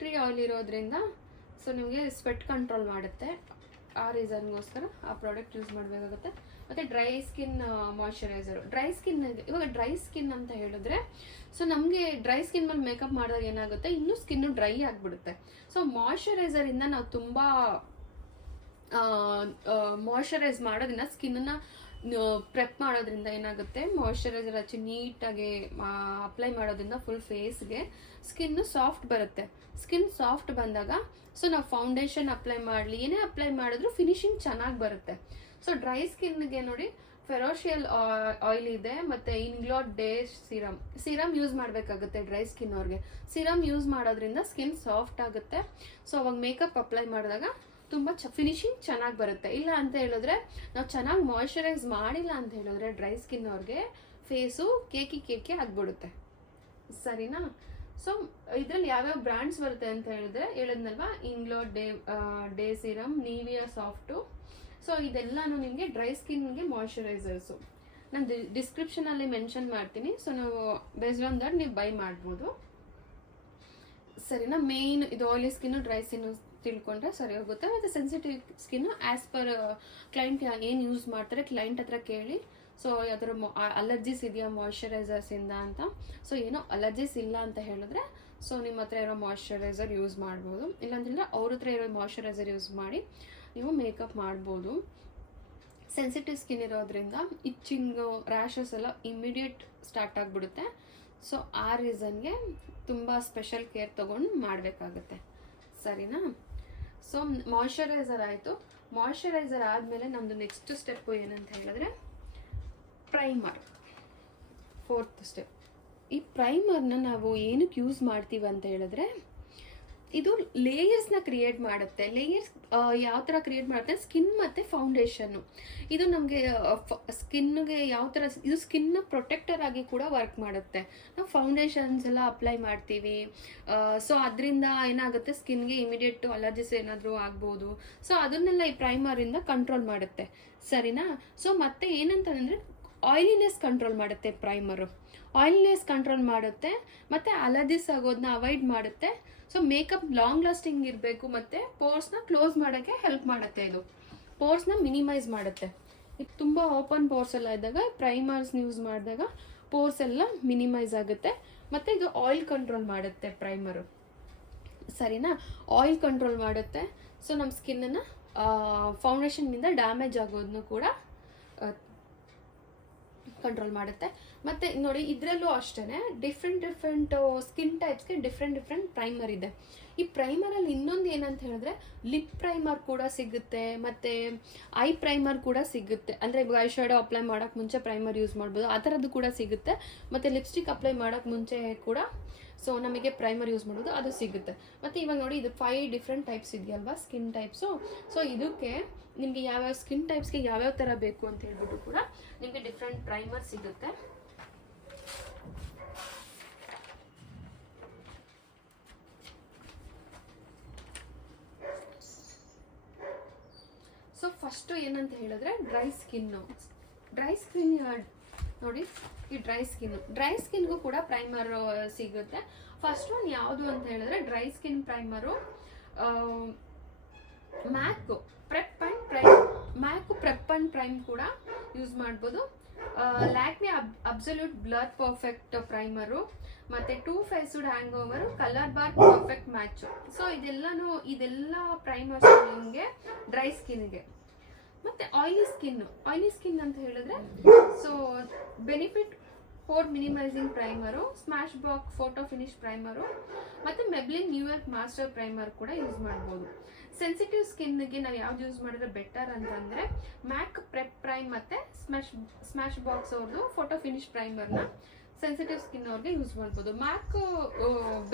tree oil ಇರೋದ್ರಿಂದ ಸೊ ನಿಮಗೆ ಸ್ವೆಟ್ ಕಂಟ್ರೋಲ್ ಮಾಡುತ್ತೆ. ಆ ರೀಸನ್ಗೋಸ್ಕರ ಆ ಪ್ರಾಡಕ್ಟ್ ಯೂಸ್ ಮಾಡಬೇಕಾಗುತ್ತೆ. ಮತ್ತು ಡ್ರೈ ಸ್ಕಿನ್ ಮಾಯ್ಶ್ಚರೈಸರು, ಇವಾಗ ಡ್ರೈ ಸ್ಕಿನ್ ಅಂತ ಹೇಳಿದ್ರೆ, ಸೊ ನಮಗೆ ಡ್ರೈ ಸ್ಕಿನ್ ಮೇಲೆ ಮೇಕಪ್ ಮಾಡಿದಾಗ ಏನಾಗುತ್ತೆ, ಇನ್ನೂ ಸ್ಕಿನ್ನು ಡ್ರೈ ಆಗಿಬಿಡುತ್ತೆ. ಸೊ ಮಾಯ್ಶ್ಚರೈಸರಿಂದ ನಾವು ತುಂಬ ಮಾಯ್ಶ್ಚರೈಸ್ ಮಾಡೋದ್ರಿಂದ ಸ್ಕಿನ್ನನ್ನು ಪ್ರೆಪ್ ಮಾಡೋದ್ರಿಂದ ಏನಾಗುತ್ತೆ, ಮಾಯಶ್ಚರೈಸರ್ ಹಚ್ಚಿ ನೀಟಾಗಿ ಅಪ್ಲೈ ಮಾಡೋದ್ರಿಂದ ಫುಲ್ ಫೇಸ್ಗೆ ಸ್ಕಿನ್ನು ಸಾಫ್ಟ್ ಬರುತ್ತೆ. ಸ್ಕಿನ್ ಸಾಫ್ಟ್ ಬಂದಾಗ ಸೊ ನಾವು ಫೌಂಡೇಶನ್ ಅಪ್ಲೈ ಮಾಡಲಿ, ಏನೇ ಅಪ್ಲೈ ಮಾಡಿದ್ರು ಫಿನಿಶಿಂಗ್ ಚೆನ್ನಾಗಿ ಬರುತ್ತೆ. ಸೊ ಡ್ರೈ ಸ್ಕಿನ್ಗೆ ನೋಡಿ ಫೆರೋಶಿಯಲ್ ಆಯಿಲ್ ಇದೆ, ಮತ್ತು ಇಂಗ್ಲಾಡ್ ಡೇ ಸಿರಮ್ ಯೂಸ್ ಮಾಡಬೇಕಾಗುತ್ತೆ ಡ್ರೈ ಸ್ಕಿನ್ ಅವ್ರಿಗೆ. ಸಿರಮ್ ಯೂಸ್ ಮಾಡೋದ್ರಿಂದ ಸ್ಕಿನ್ ಸಾಫ್ಟ್ ಆಗುತ್ತೆ. ಸೊ ಅವಾಗ ಮೇಕಪ್ ಅಪ್ಲೈ ಮಾಡಿದಾಗ ತುಂಬ ಫಿನಿಶಿಂಗ್ ಚೆನ್ನಾಗಿ ಬರುತ್ತೆ. ಇಲ್ಲ ಅಂತ ಹೇಳಿದ್ರೆ ನಾವು ಚೆನ್ನಾಗಿ ಮಾಯಶ್ಚರೈಸ್ ಮಾಡಿಲ್ಲ ಅಂತ ಹೇಳಿದ್ರೆ ಡ್ರೈ ಸ್ಕಿನ್ ಅವ್ರಿಗೆ ಫೇಸು ಕೇಕಿ ಆಗ್ಬಿಡುತ್ತೆ. ಸರಿನಾ? ಸೊ ಇದರಲ್ಲಿ ಯಾವ್ಯಾವ ಬ್ರ್ಯಾಂಡ್ಸ್ ಬರುತ್ತೆ ಅಂತ ಹೇಳಿದ್ನಲ್ವಾ, ಇಂಗ್ಲಾಡ್ ಡೇ ಸಿರಮ್, ನೀವಿಯಾ ಸಾಫ್ಟು. ಸೊ ಇದೆಲ್ಲಾನು ನಿಮಗೆ ಡ್ರೈ ಸ್ಕಿನ್ಗೆ ಮಾಯಶ್ಚರೈಸರ್ಸು ನಾನು ಡಿಸ್ಕ್ರಿಪ್ಷನಲ್ಲಿ ಮೆನ್ಷನ್ ಮಾಡ್ತೀನಿ. ಸೊ ನಾವು ಬೇಸ್ಡ್ ಆನ್ ದಟ್ ನೀವು ಬೈ ಮಾಡ್ಬೋದು. ಸರಿನಾ? ಮೇಯ್ನ್ ಇದು ಆಯಿಲಿ ಸ್ಕಿನ್ನು ಡ್ರೈ ಸ್ಕಿನ್ನು ತಿಳ್ಕೊಂಡ್ರೆ ಸರಿ ಹೋಗುತ್ತೆ. ಮತ್ತು sensitive skin as per client ಏನು ಯೂಸ್ ಮಾಡ್ತಾರೆ ಕ್ಲೈಂಟ್ ಹತ್ರ ಕೇಳಿ. ಸೊ ಯಾವ್ದಾದ್ರು ಅಲರ್ಜೀಸ್ ಇದೆಯಾ ಮಾಯಶ್ಚರೈಸರ್ಸಿಂದ ಅಂತ. ಸೊ ಏನೋ ಅಲರ್ಜೀಸ್ ಇಲ್ಲ ಅಂತ ಹೇಳಿದ್ರೆ ಸೊ ನಿಮ್ಮ ಹತ್ರ ಇರೋ ಮಾಯಶ್ಚರೈಸರ್ ಯೂಸ್ ಮಾಡ್ಬೋದು. ಇಲ್ಲಾಂತಂದರೆ ಅವ್ರ ಹತ್ರ ಇರೋ ಮಾಯಶ್ಚರೈಸರ್ ಯೂಸ್ ಮಾಡಿ ನೀವು ಮೇಕಪ್ ಮಾಡ್ಬೋದು. ಸೆನ್ಸಿಟಿವ್ ಸ್ಕಿನ್ ಇರೋದ್ರಿಂದ ಇಚ್ಚಿಂಗು, ರ್ಯಾಷಸ್ ಎಲ್ಲ ಇಮಿಡಿಯೇಟ್ ಸ್ಟಾರ್ಟ್ ಆಗಿಬಿಡುತ್ತೆ. ಸೊ ಆ ರೀಸನ್ಗೆ ತುಂಬ ಸ್ಪೆಷಲ್ ಕೇರ್ ತೊಗೊಂಡು ಮಾಡಬೇಕಾಗತ್ತೆ. ಸರಿನಾ? ಸೊ ಮಾಯಶ್ಚರೈಸರ್ ಆಯಿತು. ಮಾಯಶ್ಚರೈಸರ್ ಆದಮೇಲೆ ನಮ್ಮದು ನೆಕ್ಸ್ಟ್ ಸ್ಟೆಪ್ಪು ಏನಂತ ಹೇಳಿದ್ರೆ ಪ್ರೈಮರ್, 4th ಸ್ಟೆಪ್. ಈ ಪ್ರೈಮರ್ನ ನಾವು ಏನಕ್ಕೆ ಯೂಸ್ ಮಾಡ್ತೀವಿ ಅಂತ ಹೇಳಿದ್ರೆ ಇದು ಲೇಯರ್ಸ್ನ ಕ್ರಿಯೇಟ್ ಮಾಡುತ್ತೆ. ಲೇಯರ್ಸ್ ಯಾವ ಥರ ಕ್ರಿಯೇಟ್ ಮಾಡುತ್ತೆ? ಸ್ಕಿನ್ ಮತ್ತು ಫೌಂಡೇಶನ್ನು. ಇದು ನಮಗೆ ಸ್ಕಿನ್ಗೆ ಯಾವ ಥರ, ಇದು ಸ್ಕಿನ್ನ ಪ್ರೊಟೆಕ್ಟರ್ ಆಗಿ ಕೂಡ ವರ್ಕ್ ಮಾಡುತ್ತೆ. ನಾವು ಫೌಂಡೇಶನ್ಸ್ ಎಲ್ಲ ಅಪ್ಲೈ ಮಾಡ್ತೀವಿ. ಸೊ ಅದರಿಂದ ಏನಾಗುತ್ತೆ, ಸ್ಕಿನ್ಗೆ ಇಮಿಡಿಯೇಟ್ ಅಲರ್ಜಿಸ್ ಏನಾದರೂ ಆಗ್ಬೋದು. ಸೊ ಅದನ್ನೆಲ್ಲ ಈ ಪ್ರೈಮರಿಂದ ಕಂಟ್ರೋಲ್ ಮಾಡುತ್ತೆ. ಸರಿನಾ? ಸೊ ಮತ್ತೆ ಏನಂತಂದರೆ ಆಯಿಲಿನೆಸ್ ಕಂಟ್ರೋಲ್ ಮಾಡುತ್ತೆ ಪ್ರೈಮರು. ಆಯಿಲಿನೆಸ್ ಕಂಟ್ರೋಲ್ ಮಾಡುತ್ತೆ ಮತ್ತು ಅಲರ್ಜಿಸ್ ಆಗೋದನ್ನ ಅವಾಯ್ಡ್ ಮಾಡುತ್ತೆ. ಸೊ ಮೇಕಪ್ ಲಾಂಗ್ ಲಾಸ್ಟಿಂಗ್ ಇರಬೇಕು ಮತ್ತು ಪೋರ್ಸ್ನ ಕ್ಲೋಸ್ ಮಾಡೋಕ್ಕೆ ಹೆಲ್ಪ್ ಮಾಡುತ್ತೆ. ಇದು ಪೋರ್ಸ್ನ ಮಿನಿಮೈಸ್ ಮಾಡುತ್ತೆ. ಇದು ತುಂಬ ಓಪನ್ ಪೋರ್ಸ್ ಎಲ್ಲ ಇದ್ದಾಗ ಪ್ರೈಮರ್ಸ್ನ ಯೂಸ್ ಮಾಡಿದಾಗ ಪೋರ್ಸ್ ಎಲ್ಲ ಮಿನಿಮೈಸ್ ಆಗುತ್ತೆ. ಮತ್ತು ಇದು ಆಯಿಲ್ ಕಂಟ್ರೋಲ್ ಮಾಡುತ್ತೆ ಪ್ರೈಮರು. ಸರಿನಾ? ಆಯಿಲ್ ಕಂಟ್ರೋಲ್ ಮಾಡುತ್ತೆ. ಸೊ ನಮ್ಮ ಸ್ಕಿನ್ನನ್ನು ಫೌಂಡೇಶನ್ನಿಂದ ಡ್ಯಾಮೇಜ್ ಆಗೋದನ್ನು ಕೂಡ ಕಂಟ್ರೋಲ್ ಮಾಡುತ್ತೆ. ಮತ್ತು ನೋಡಿ ಇದರಲ್ಲೂ ಅಷ್ಟೇ ಡಿಫ್ರೆಂಟ್ ಸ್ಕಿನ್ ಟೈಪ್ಸ್ಗೆ ಡಿಫ್ರೆಂಟ್ ಪ್ರೈಮರ್ ಇದೆ. ಈ ಪ್ರೈಮರಲ್ಲಿ ಇನ್ನೊಂದು ಏನಂತ ಹೇಳಿದ್ರೆ ಲಿಪ್ ಪ್ರೈಮರ್ ಕೂಡ ಸಿಗುತ್ತೆ, ಮತ್ತು ಐ ಪ್ರೈಮರ್ ಕೂಡ ಸಿಗುತ್ತೆ. ಅಂದರೆ ಇವಾಗ ಐ ಶ್ಯಾಡೋ ಅಪ್ಲೈ ಮಾಡೋಕ್ಕೆ ಮುಂಚೆ ಪ್ರೈಮರ್ ಯೂಸ್ ಮಾಡ್ಬೋದು, ಆ ಥರದ್ದು ಕೂಡ ಸಿಗುತ್ತೆ. ಮತ್ತು ಲಿಪ್ಸ್ಟಿಕ್ ಅಪ್ಲೈ ಮಾಡೋಕ್ಕೆ ಮುಂಚೆ ಕೂಡ ಸೊ ನಮಗೆ ಪ್ರೈಮರ್ ಯೂಸ್ ಮಾಡೋದು ಅದು ಸಿಗುತ್ತೆ. ಮತ್ತು ಇವಾಗ ನೋಡಿ ಇದು 5 ಡಿಫ್ರೆಂಟ್ ಟೈಪ್ಸ್ ಇದೆಯಲ್ವಾ ಸ್ಕಿನ್ ಟೈಪ್ಸು. ಸೊ ಇದಕ್ಕೆ ನಿಮಗೆ ಯಾವ್ಯಾವ ಸ್ಕಿನ್ ಟೈಪ್ಸ್ಗೆ ಯಾವ್ಯಾವ ಥರ ಬೇಕು ಅಂತ ಹೇಳ್ಬಿಟ್ಟು ಕೂಡ ನಿಮಗೆ ಡಿಫ್ರೆಂಟ್ ಪ್ರೈಮರ್ ಸಿಗುತ್ತೆ. ಸೊ ಫಸ್ಟು ಏನಂತ ಹೇಳಿದ್ರೆ ಡ್ರೈ ಸ್ಕಿನ್ ನೋಡಿ, ಈ ಡ್ರೈ ಸ್ಕಿನ್ಗೂ ಕೂಡ ಪ್ರೈಮರ್ ಸಿಗುತ್ತೆ. ಫಸ್ಟ್ ಒನ್ ಯಾವುದು ಅಂತ ಹೇಳಿದ್ರೆ dry skin primer MAC prep and prime ಕೂಡ ಯೂಸ್ ಮಾಡ್ಬೋದು. Lakme absolute blur perfect primer, ಮತ್ತು 2 faced hangover, colour bar perfect match. So ಇದೆಲ್ಲ ಪ್ರೈಮರ್ಸ್ ನಿಮಗೆ ಡ್ರೈ ಸ್ಕಿನ್ಗೆ. ಮತ್ತು ಆಯಿಲಿ ಸ್ಕಿನ್ ಅಂತ ಹೇಳಿದ್ರೆ so benefit pore minimising primer, smash box photo finish primer, ಮತ್ತು Maybelline New York master primer ಕೂಡ use ಮಾಡ್ಬೋದು. ಸೆನ್ಸಿಟಿವ್ ಸ್ಕಿನ್ಗೆ ನಾವು ಯಾವ್ದು ಯೂಸ್ ಮಾಡಿದ್ರೆ ಬೆಟರ್ ಅಂತಂದರೆ ಮ್ಯಾಕ್ ಪ್ರೆಪ್ ಪ್ರೈಮ್ ಮತ್ತು ಸ್ಮ್ಯಾಶ್ ಬಾಕ್ಸ್ ಅವ್ರದ್ದು ಫೋಟೋ ಫಿನಿಶ್ ಪ್ರೈಮರ್ನ ಸೆನ್ಸಿಟಿವ್ ಸ್ಕಿನ್ ಅವ್ರಿಗೆ ಯೂಸ್ ಮಾಡ್ಬೋದು. ಮ್ಯಾಕ್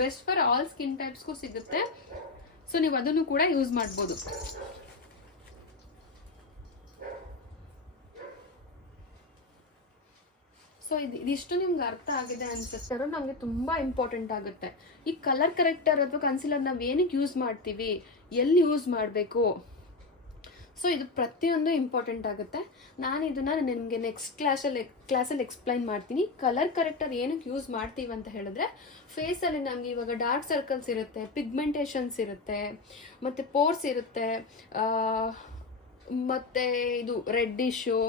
ಬೆಸ್ಟ್ ಫಾರ್ ಆಲ್ ಸ್ಕಿನ್ ಟೈಪ್ಸ್ಗೂ ಸಿಗುತ್ತೆ. ಸೊ ನೀವು ಅದನ್ನು ಕೂಡ ಯೂಸ್ ಮಾಡ್ಬೋದು. ಸೊ ಇದಿಷ್ಟು ನಿಮ್ಗೆ ಅರ್ಥ ಆಗಿದೆ ಅನ್ಸುತ್ತೆ. ನಮಗೆ ತುಂಬ ಇಂಪಾರ್ಟೆಂಟ್ ಆಗುತ್ತೆ. ಈ ಕಲರ್ ಕರೆಕ್ಟರ್ ಅಥವಾ ಕನ್ಸಿಲರ್ ನಾವು ಏನಕ್ಕೆ ಯೂಸ್ ಮಾಡ್ತೀವಿ, ಎಲ್ಲಿ ಯೂಸ್ ಮಾಡಬೇಕು, ಸೊ ಇದು ಪ್ರತಿಯೊಂದು ಇಂಪಾರ್ಟೆಂಟ್ ಆಗುತ್ತೆ. ನಾನು ಇದನ್ನು ನಿಮಗೆ ನೆಕ್ಸ್ಟ್ ಕ್ಲಾಸಲ್ಲಿ ಎಕ್ಸ್ಪ್ಲೈನ್ ಮಾಡ್ತೀನಿ. ಕಲರ್ ಕರೆಕ್ಟರ್ ಏನಕ್ಕೆ ಯೂಸ್ ಮಾಡ್ತೀವಿ ಅಂತ ಹೇಳಿದ್ರೆ ಫೇಸಲ್ಲಿ ನಮಗೆ ಇವಾಗ ಡಾರ್ಕ್ ಸರ್ಕಲ್ಸ್ ಇರುತ್ತೆ, ಪಿಗ್ಮೆಂಟೇಷನ್ಸ್ ಇರುತ್ತೆ, ಮತ್ತು ಪೋರ್ಸ್ ಇರುತ್ತೆ, ಮತ್ತು ಇದು ರೆಡ್ಡಿಶು,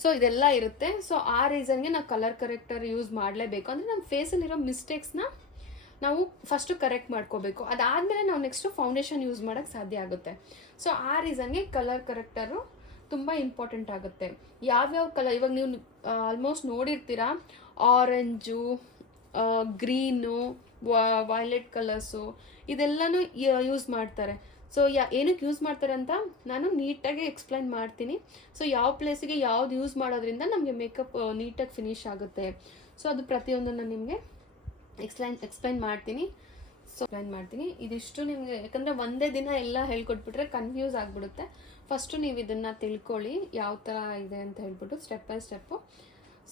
ಸೊ ಇದೆಲ್ಲ ಇರುತ್ತೆ. ಸೊ ಆ ರೀಸನ್ಗೆ ನಾವು ಕಲರ್ ಕರೆಕ್ಟರ್ ಯೂಸ್ ಮಾಡಲೇಬೇಕು. ಅಂದರೆ ನಮ್ಮ ಫೇಸಲ್ಲಿರೋ ಮಿಸ್ಟೇಕ್ಸ್ನ ನಾವು ಫಸ್ಟು ಕರೆಕ್ಟ್ ಮಾಡ್ಕೋಬೇಕು. ಅದಾದಮೇಲೆ ನಾವು ನೆಕ್ಸ್ಟು ಫೌಂಡೇಶನ್ ಯೂಸ್ ಮಾಡೋಕ್ಕೆ ಸಾಧ್ಯ ಆಗುತ್ತೆ. ಸೊ ಆ ರೀಸನ್ಗೆ ಕಲರ್ ಕರೆಕ್ಟರು ತುಂಬ ಇಂಪಾರ್ಟೆಂಟ್ ಆಗುತ್ತೆ. ಯಾವ್ಯಾವ ಕಲರ್ ಇವಾಗ ನೀವು ಆಲ್ಮೋಸ್ಟ್ ನೋಡಿರ್ತೀರಾ, ಆರೆಂಜು, ಗ್ರೀನು, ವೈಲೆಟ್ ಕಲರ್ಸು ಇದೆಲ್ಲನೂ ಯೂಸ್ ಮಾಡ್ತಾರೆ. ಸೊ ಏನಕ್ಕೆ ಯೂಸ್ ಮಾಡ್ತಾರೆ ಅಂತ ನಾನು ನೀಟಾಗಿ ಎಕ್ಸ್ಪ್ಲೈನ್ ಮಾಡ್ತೀನಿ. ಸೊ ಯಾವ ಪ್ಲೇಸಿಗೆ ಯಾವ್ದು ಯೂಸ್ ಮಾಡೋದ್ರಿಂದ ನಮಗೆ ಮೇಕಪ್ ನೀಟಾಗಿ ಫಿನಿಶ್ ಆಗುತ್ತೆ, ಸೊ ಅದು ಪ್ರತಿಯೊಂದನ್ನು ನಿಮಗೆ ಎಕ್ಸ್ಪ್ಲೈನ್ ಮಾಡ್ತೀನಿ. ಇದಿಷ್ಟು ನಿಮಗೆ, ಯಾಕಂದರೆ ಒಂದೇ ದಿನ ಎಲ್ಲ ಹೇಳ್ಕೊಟ್ಬಿಟ್ರೆ ಕನ್ಫ್ಯೂಸ್ ಆಗಿಬಿಡುತ್ತೆ. ಫಸ್ಟು ನೀವು ಇದನ್ನು ತಿಳ್ಕೊಳ್ಳಿ ಯಾವ ಥರ ಇದೆ ಅಂತ ಹೇಳ್ಬಿಟ್ಟು ಸ್ಟೆಪ್ ಬೈ ಸ್ಟೆಪ್ಪು.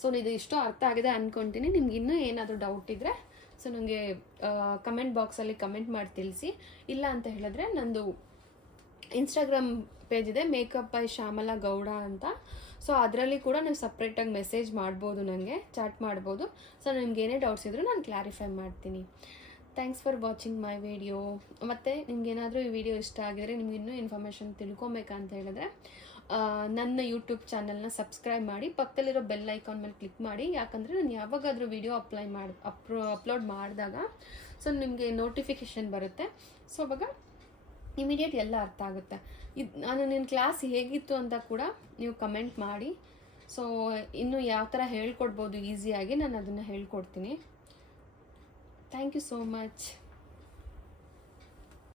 ಸೊ ಇದು ಇಷ್ಟು ಅರ್ಥ ಆಗಿದೆ ಅಂದ್ಕೊತೀನಿ. ನಿಮ್ಗೆ ಇನ್ನೂ ಏನಾದರೂ ಡೌಟ್ ಇದ್ದರೆ ಸೊ ನನಗೆ ಕಮೆಂಟ್ ಬಾಕ್ಸಲ್ಲಿ ಕಮೆಂಟ್ ಮಾಡಿ ತಿಳಿಸಿ. ಇಲ್ಲ ಅಂತ ಹೇಳಿದ್ರೆ ನಂದು ಇನ್ಸ್ಟಾಗ್ರಾಮ್ ಪೇಜ್ ಇದೆ, ಮೇಕಪ್ ಬೈ ಶ್ಯಾಮಲಾ ಗೌಡ ಅಂತ. ಸೊ ಅದರಲ್ಲಿ ಕೂಡ ನೀವು ಸಪ್ರೇಟಾಗಿ ಮೆಸೇಜ್ ಮಾಡ್ಬೋದು, ನನಗೆ ಚಾಟ್ ಮಾಡ್ಬೋದು. ಸೊ ನಿಮ್ಗೆ ಏನೇ ಡೌಟ್ಸ್ ಇದ್ದರೂ ನಾನು ಕ್ಲಾರಿಫೈ ಮಾಡ್ತೀನಿ. Thanks for watching my video. ಮತ್ತು ನಿಮ್ಗೇನಾದರೂ ಈ ವಿಡಿಯೋ ಇಷ್ಟ ಆಗಿದರೆ, ನಿಮ್ಗೆ ಇನ್ನೂ ಇನ್ಫಾರ್ಮೇಷನ್ ತಿಳ್ಕೊಬೇಕಂತ ಹೇಳಿದ್ರೆ ನನ್ನ ಯೂಟ್ಯೂಬ್ ಚಾನಲ್ನ ಸಬ್ಸ್ಕ್ರೈಬ್ ಮಾಡಿ, ಪಕ್ಕದಲ್ಲಿರೋ ಬೆಲ್ ಐಕಾನ್ ಮೇಲೆ ಕ್ಲಿಕ್ ಮಾಡಿ. ಯಾಕಂದರೆ ನಾನು ಯಾವಾಗಾದರೂ ವಿಡಿಯೋ ಅಪ್ಲೋಡ್ ಮಾಡಿದಾಗ ಸೊ ನಿಮಗೆ ನೋಟಿಫಿಕೇಷನ್ ಬರುತ್ತೆ. ಸೊ ಅವಾಗ ಇಮಿಡಿಯೇಟ್ ಎಲ್ಲ ಅರ್ಥ ಆಗುತ್ತೆ. ನಾನು ನಿನ್ನ ಕ್ಲಾಸ್ ಹೇಗಿತ್ತು ಅಂತ ಕೂಡ ನೀವು ಕಮೆಂಟ್ ಮಾಡಿ. ಸೊ ಇನ್ನೂ ಯಾವ ಥರ ಹೇಳ್ಕೊಡ್ಬೋದು ಈಸಿಯಾಗಿ ನಾನು ಅದನ್ನು ಹೇಳ್ಕೊಡ್ತೀನಿ. Thank you so much.